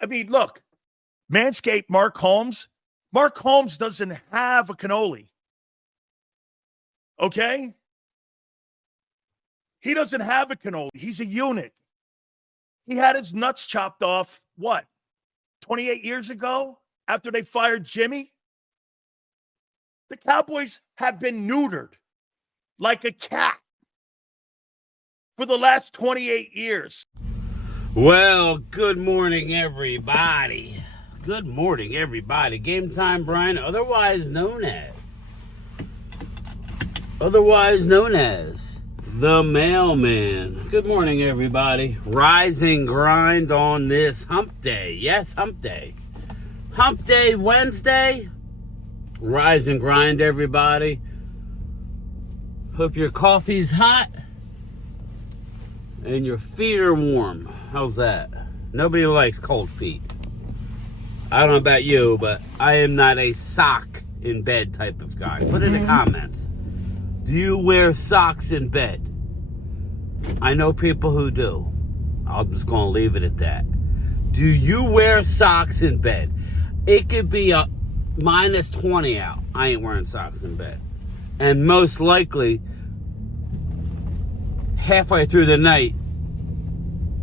I mean, look, Manscaped, Mark Holmes doesn't have a cannoli. Okay? He doesn't have a cannoli. He's a unit. He had his nuts chopped off, 28 years ago after they fired Jimmy? The Cowboys have been neutered like a cat for the last 28 years. Well, good morning, everybody. Good morning, everybody. Game Time Brian, otherwise known as the Mailman. Good morning, everybody. Rise and grind on this hump day. Yes, hump day. Hump day Wednesday. Rise and grind, everybody. Hope your coffee's hot and your feet are warm. How's that? Nobody likes cold feet. I don't know about you, but I am not a sock in bed type of guy. Put in the comments. Do you wear socks in bed? I know people who do. I'm just going to leave it at that. Do you wear socks in bed? It could be a minus 20 out. I ain't wearing socks in bed. And most likely, halfway through the night,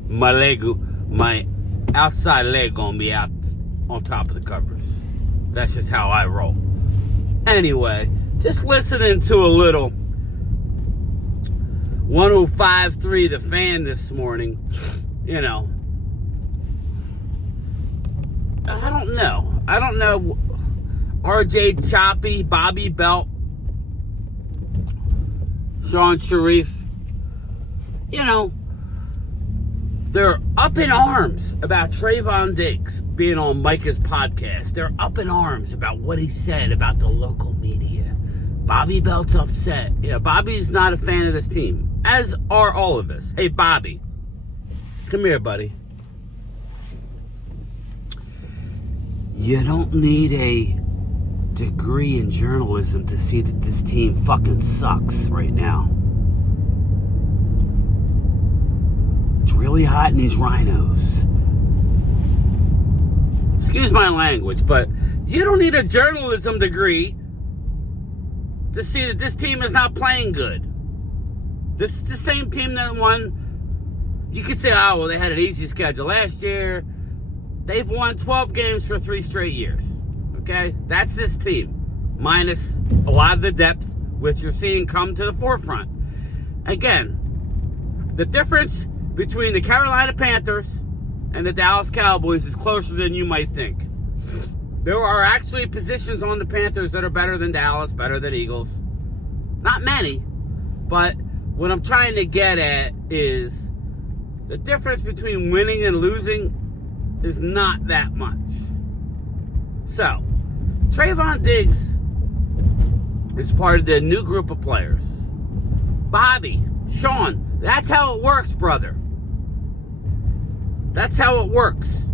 my outside leg gonna be out on top of the covers. That's just how I roll. Anyway, just listening to a little 105.3 The Fan this morning. You know, I don't know. RJ Choppy, Bobby Belt, Sean Sharif. You know, they're up in arms about Trevon Diggs being on Micah's podcast. They're up in arms about what he said about the local media. Bobby Belt's upset. Yeah, Bobby's not a fan of this team, as are all of us. Hey, Bobby, come here, buddy. You don't need a degree in journalism to see that this team fucking sucks right now. It's really hot in these rhinos. Excuse my language, but you don't need a journalism degree to see that this team is not playing good. This is the same team that won. You could say, oh, well, they had an easy schedule last year. They've won 12 games for 3 straight years. Okay? That's this team. Minus a lot of the depth, which you're seeing come to the forefront. Again, the difference between the Carolina Panthers and the Dallas Cowboys is closer than you might think. There are actually positions on the Panthers that are better than Dallas, better than Eagles. Not many, but what I'm trying to get at is the difference between winning and losing is not that much. So, Trevon Diggs is part of the new group of players. Bobby, Sean, that's how it works, brother. That's how it works.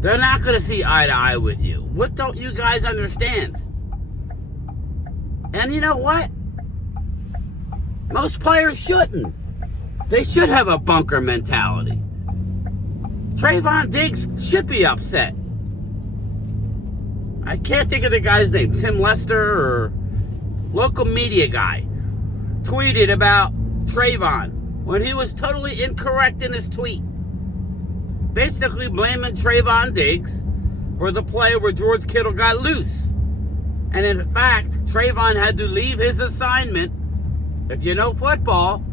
They're not going to see eye to eye with you. What don't you guys understand? And you know what? Most players shouldn't. They should have a bunker mentality. Trevon Diggs should be upset. I can't think of the guy's name. Tim Lester or local media guy tweeted about Trevon when he was totally incorrect in his tweet. Basically blaming Trevon Diggs for the play where George Kittle got loose. And in fact, Trevon had to leave his assignment, if you know football,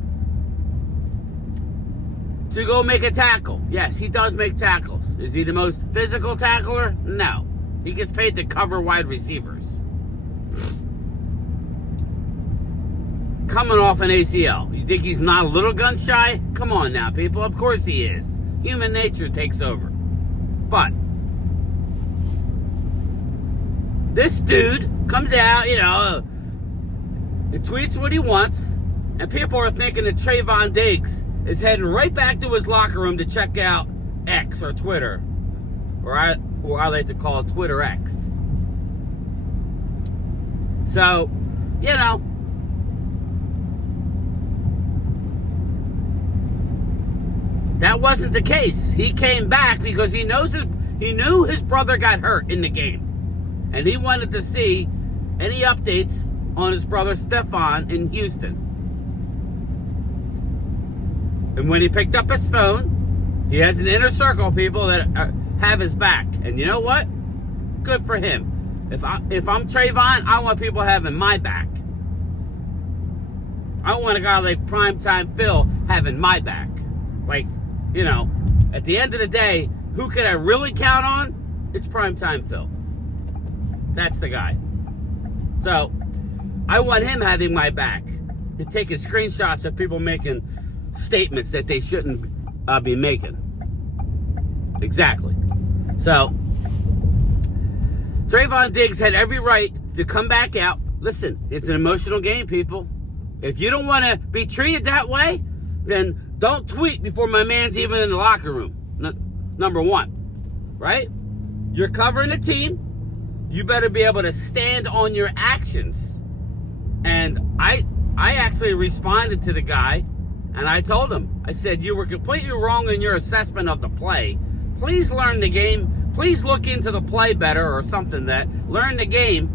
to go make a tackle. Yes, he does make tackles. Is he the most physical tackler? No. He gets paid to cover wide receivers. Coming off an ACL. You think he's not a little gun shy? Come on now, people. Of course he is. Human nature takes over. But this dude comes out, and tweets what he wants, and people are thinking that Trevon Diggs is heading right back to his locker room to check out X or Twitter, or I like to call it Twitter X. So, That wasn't the case. He came back because he knew his brother got hurt in the game. And he wanted to see any updates on his brother Stefan in Houston. And when he picked up his phone, he has an inner circle of people that have his back. And you know what? Good for him. If I'm Trevon, I want people having my back. I want a guy like Primetime Phil having my back. Like, you know, at the end of the day, who can I really count on? It's Primetime Phil. That's the guy. So, I want him having my back. And taking screenshots of people making statements that they shouldn't be making. Exactly. So, Trevon Diggs had every right to come back out. Listen, it's an emotional game, people. If you don't want to be treated that way, then don't tweet before my man's even in the locker room. Number one, right? You're covering the team. You better be able to stand on your actions. And I actually responded to the guy, and I told him, I said, you were completely wrong in your assessment of the play. Please learn the game. Please look into the play better or something that. Learn the game,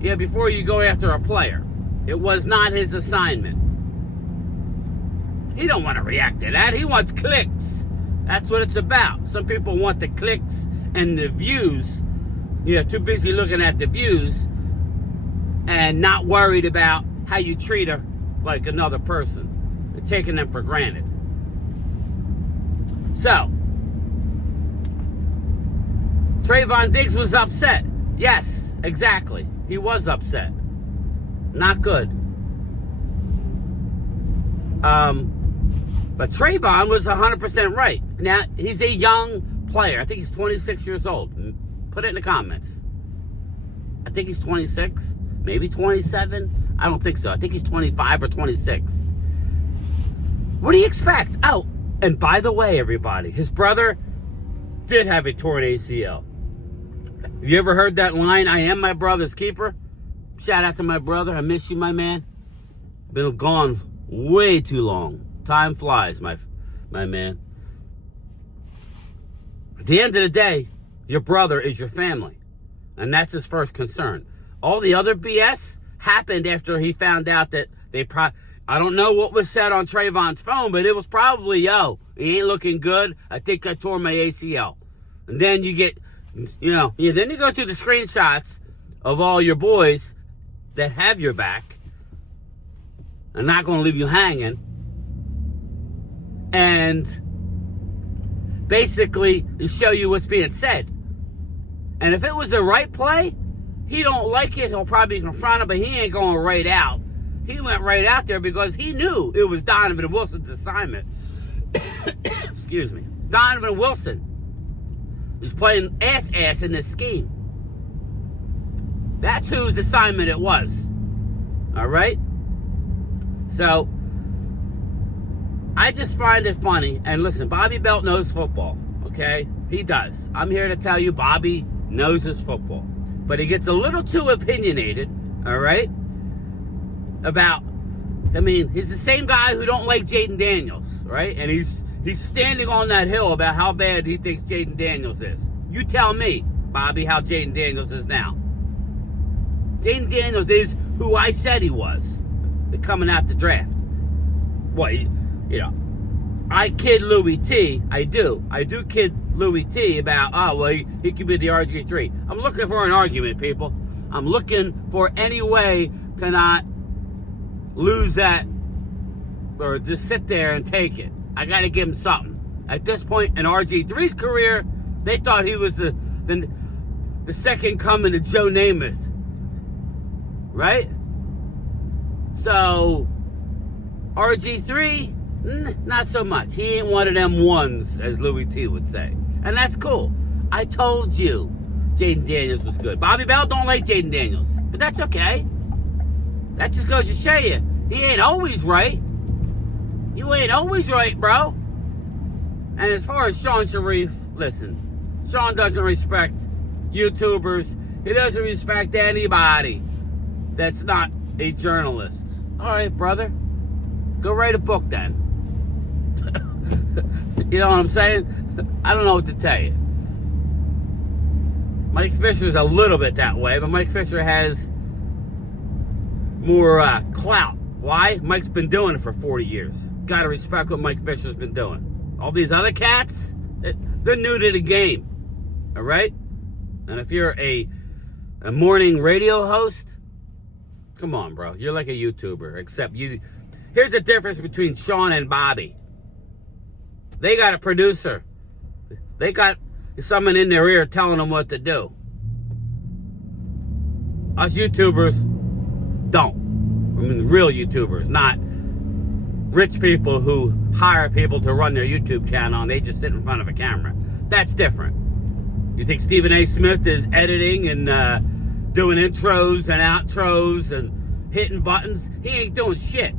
before you go after a player. It was not his assignment. He don't want to react to that. He wants clicks. That's what it's about. Some people want the clicks and the views. Too busy looking at the views and not worried about how you treat her like another person and taking them for granted. So, Trevon Diggs was upset. Yes, exactly. He was upset. Not good. But Trevon was 100% right. Now, he's a young player. I think he's 26 years old. Put it in the comments. I think he's 26. Maybe 27. I don't think so. I think he's 25 or 26. What do you expect? Oh, and by the way, everybody, his brother did have a torn ACL. Have you ever heard that line, I am my brother's keeper? Shout out to my brother. I miss you, my man. Been gone way too long. Time flies, my man. At the end of the day, your brother is your family. And that's his first concern. All the other BS happened after he found out that I don't know what was said on Trevon's phone, but it was probably, he ain't looking good. I think I tore my ACL. And then you get, then you go through the screenshots of all your boys that have your back and not going to leave you hanging, and basically show you what's being said. And if it was the right play, he don't like it, he'll probably confront him, but he ain't going right out. He went right out there because he knew it was Donovan Wilson's assignment. Excuse me. Donovan Wilson is playing ass in this scheme. That's whose assignment it was. All right? So, I just find it funny. And listen, Bobby Belt knows football. Okay? He does. I'm here to tell you Bobby knows his football. But he gets a little too opinionated. All right? He's the same guy who don't like Jaden Daniels. Right? And he's standing on that hill about how bad he thinks Jaden Daniels is. You tell me, Bobby, how Jaden Daniels is now. Jaden Daniels is who I said he was coming out the draft. Well, I kid Louis T. I do kid Louis T. about, he could be the RG3. I'm looking for an argument, people. I'm looking for any way to not lose that or just sit there and take it. I got to give him something. At this point in RG3's career, they thought he was the second coming to Joe Namath. Right? So, RG3, not so much. He ain't one of them ones, as Louis T would say. And that's cool. I told you Jaden Daniels was good. Bobby Bell don't like Jaden Daniels. But that's okay. That just goes to show you, he ain't always right. You ain't always right, bro. And as far as Sean Sharif, listen, Sean doesn't respect YouTubers. He doesn't respect anybody that's not a journalist. All right, brother. Go write a book then. You know what I'm saying? I don't know what to tell you. Mike Fisher's a little bit that way, but Mike Fisher has more clout. Why? Mike's been doing it for 40 years. Got to respect what Mike Fisher's been doing. All these other cats, they're new to the game. All right? And if you're a morning radio host, come on, bro. You're like a YouTuber, except you. Here's the difference between Sean and Bobby. They got a producer. They got someone in their ear telling them what to do. Us YouTubers don't. I mean, real YouTubers, not rich people who hire people to run their YouTube channel and they just sit in front of a camera. That's different. You think Stephen A. Smith is editing and doing intros and outros and hitting buttons? He ain't doing shit.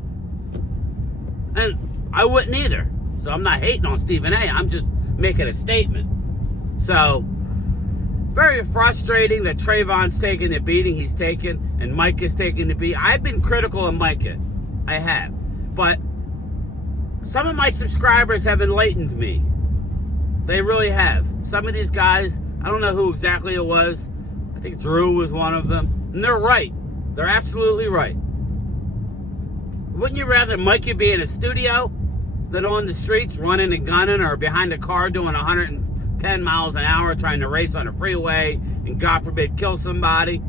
And I wouldn't either. So I'm not hating on Stephen A. I'm just making a statement. So, very frustrating that Trevon's taking the beating he's taken and Mike is taking the beat. I've been critical of Micah. I have. But some of my subscribers have enlightened me. They really have. Some of these guys, I don't know who exactly it was. I think Drew was one of them. And they're right. They're absolutely right. Wouldn't you rather Mikey be in a studio than on the streets running and gunning or behind a car doing 110 miles an hour trying to race on a freeway and, God forbid, kill somebody?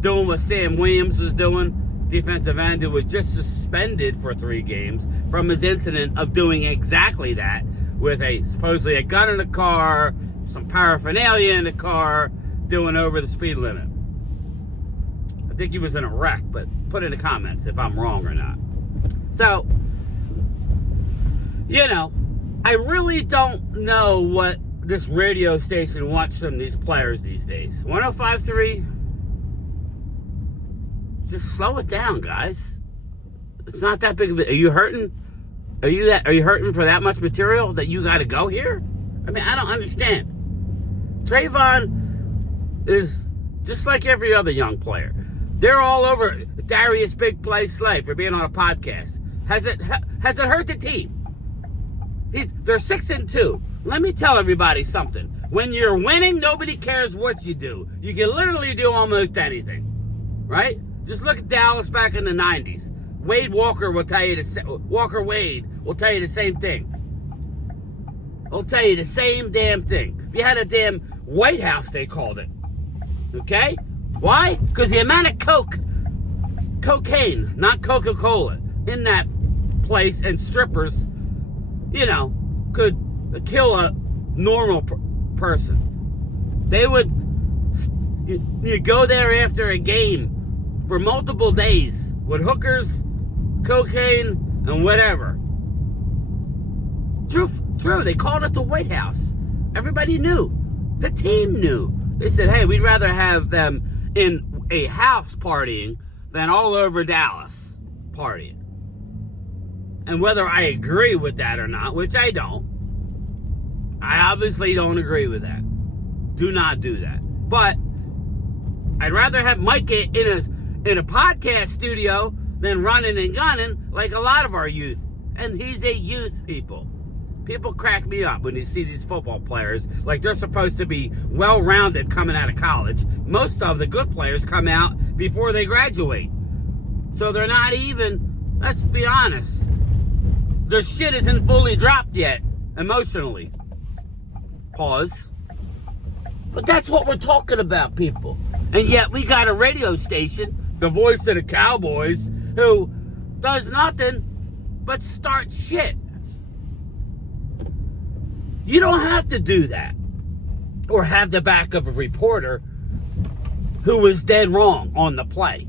Doing what Sam Williams was doing, defensive end who was just suspended for 3 games from his incident of doing exactly that with supposedly a gun in the car, some paraphernalia in the car, doing over the speed limit. I think he was in a wreck, but put in the comments if I'm wrong or not. So, you know, I really don't know what this radio station wants from these players these days. 105.3, just slow it down, guys. It's not that big of a... Are you hurting? Are you hurting for that much material that you got to go here? I mean, I don't understand. Trevon is just like every other young player. They're all over Darius Big Play Slay for being on a podcast. Has it hurt the team? They're 6-2. Let me tell everybody something. When you're winning, nobody cares what you do. You can literally do almost anything, right? Just look at Dallas back in the 90s. Walker Wade will tell you the same thing. He'll tell you the same damn thing. If you had a damn White House, they called it. Okay? Why? Because the amount of cocaine, not Coca-Cola, in that place and strippers, you know, could kill a normal person. They would, you go there after a game for multiple days with hookers, cocaine, and whatever. True, they called it the White House. Everybody knew. The team knew. They said, hey, we'd rather have them in a house partying than all over Dallas partying. And whether I agree with that or not, which I don't, I obviously don't agree with that. Do not do that. But I'd rather have Mike in a podcast studio than running and gunning like a lot of our youth. And he's a youth, people. People crack me up when you see these football players like they're supposed to be well-rounded coming out of college. Most of the good players come out before they graduate. So they're not even, let's be honest, their shit isn't fully dropped yet, emotionally. Pause. But that's what we're talking about, people. And yet we got a radio station, the voice of the Cowboys, who does nothing but start shit. You don't have to do that. Or have the back of a reporter who was dead wrong on the play.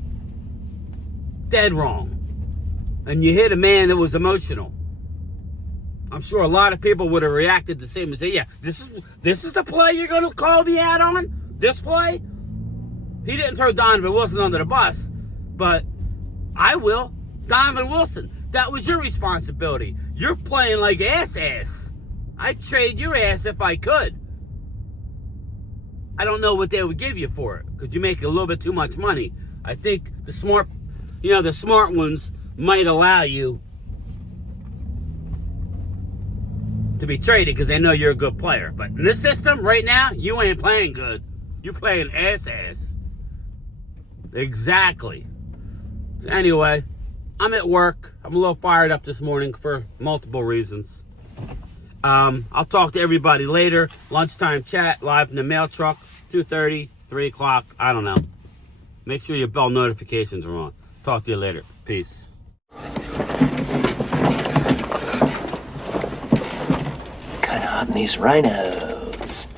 Dead wrong. And you hit a man that was emotional. I'm sure a lot of people would have reacted the same and say, yeah, this is the play you're going to call me out on? This play? He didn't throw Donovan Wilson under the bus, but I will. Donovan Wilson, that was your responsibility. You're playing like ass. I'd trade your ass if I could. I don't know what they would give you for it, because you make a little bit too much money. I think the smart ones might allow you to be traded because they know you're a good player. But in this system, right now, you ain't playing good. You playing ass. Exactly. So anyway, I'm at work. I'm a little fired up this morning for multiple reasons. I'll talk to everybody later. Lunchtime chat, live in the mail truck, 2:30, 3 o'clock. I don't know. Make sure your bell notifications are on. Talk to you later. Peace. Kind of hot in these rhinos.